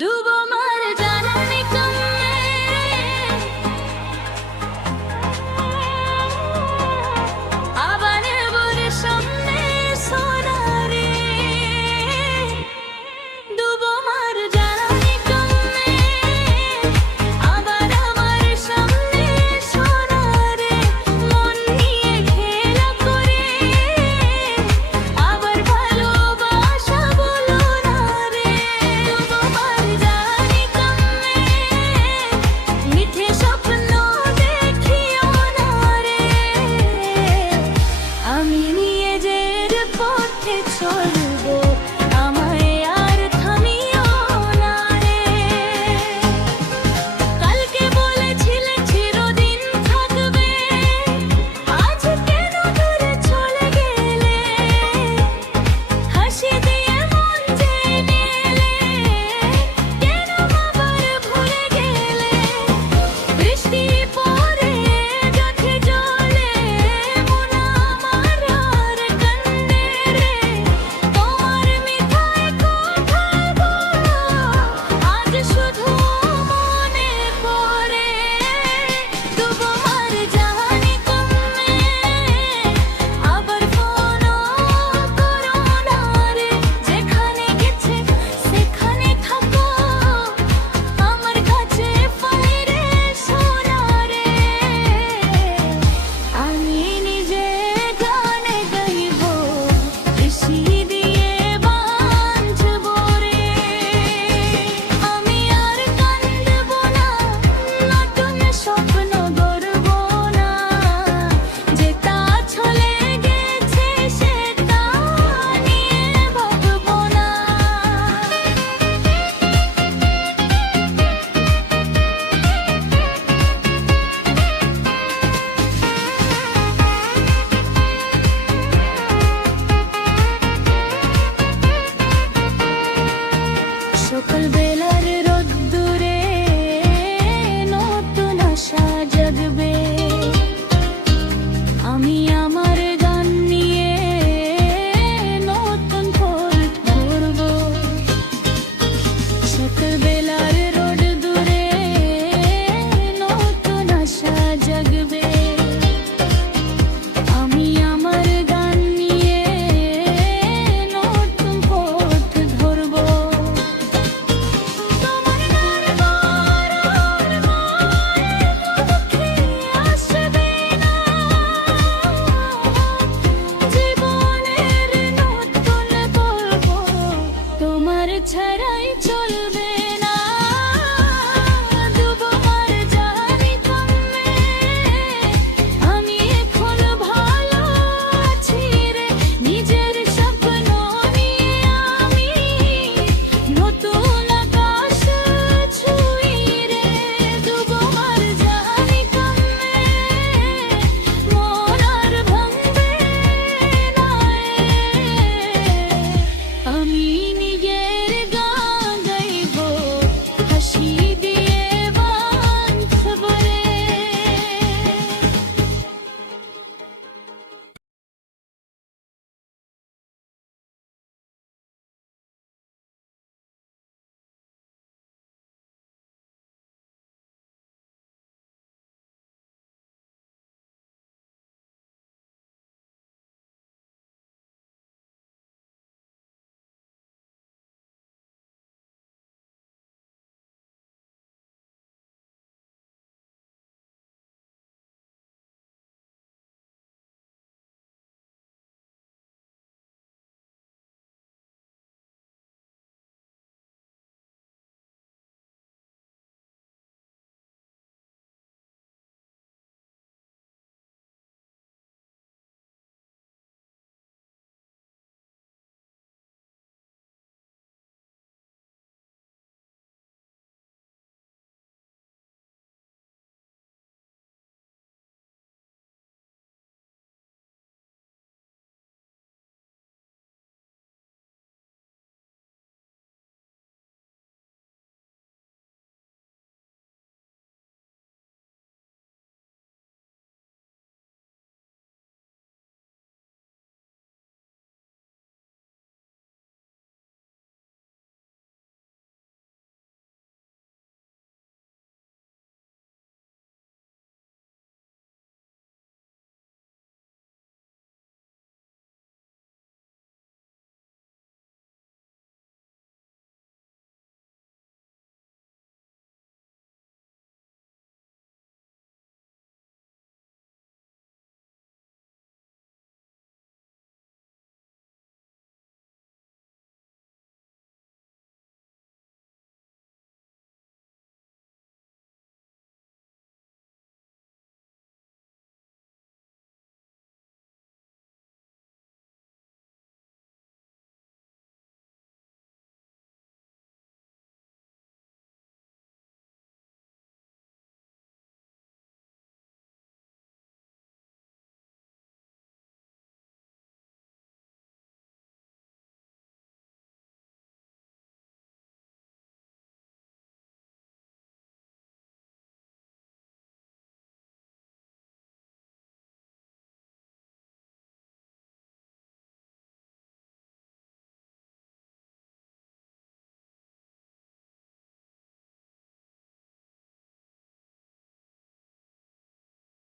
डूबो मर जाना निकम में আবানে বুড়ি সামনে সোনা রে ডুবো মর জানা নিকম মে আবার আমার সামনে সোনা রে মন নিয়ে খেলা করে আবার ভালোবাসা বলো না রে ডুবো মর জানা নিকম মে মিঠে স্বপ্ন দেখিও না রে আমি নিজের পথে চলবো আমায় আর থামিও না রে কালকে বলেছিলে চিরদিন থাকবে আজ কেন দূরে চলে গেলে হাসি দিয়ে মন যে নিলে কেন আবার ভুলে গেলে বৃষ্টি পড়ে চোখে জলে মন আমার আর কান্দে রে তোমার মিঠাই কথা বলো আজ শুধু মনে পড়ে ডুবো মর জানি কমে আবার ফোনও করো না রে যেখানে গেছে সেখানে থাকো আমার কাছে ফিরে সোনা রে আমি নিজে গানে গাইবো খুশি দিয়ে বাঁধবো রে আমি আর কাঁদবো না নতুন স্বপ্ন গড়বো না যেটা চলে গেছে সেটা নিয়ে ভাববো না সকালবেলার রোদ্দুরে নতুন আশা জাগবে আমি আমার গান নিয়ে নতুন পথ ধরবো সকালবেলার রোদ্দুরে নতুন আশা জাগবে আমি আমার গান নিয়ে নতুন পথ ধরবো তোমার গান গড়ার মায়ের মুখে আসবে না জীবনের নতুন গল্প তোমার ছাড়াই চলবে